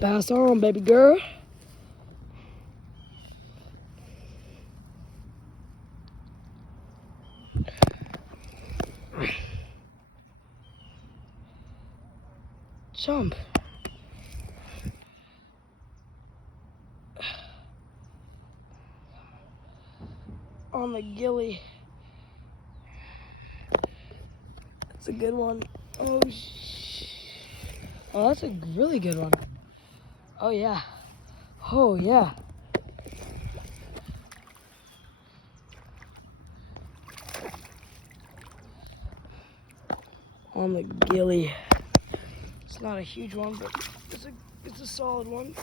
Pass on, baby girl. Jump. On the gilly. That's a good one. Oh, that's a really good one. Oh, yeah. Oh, yeah. On the gilly. It's not a huge one, but it's a solid one.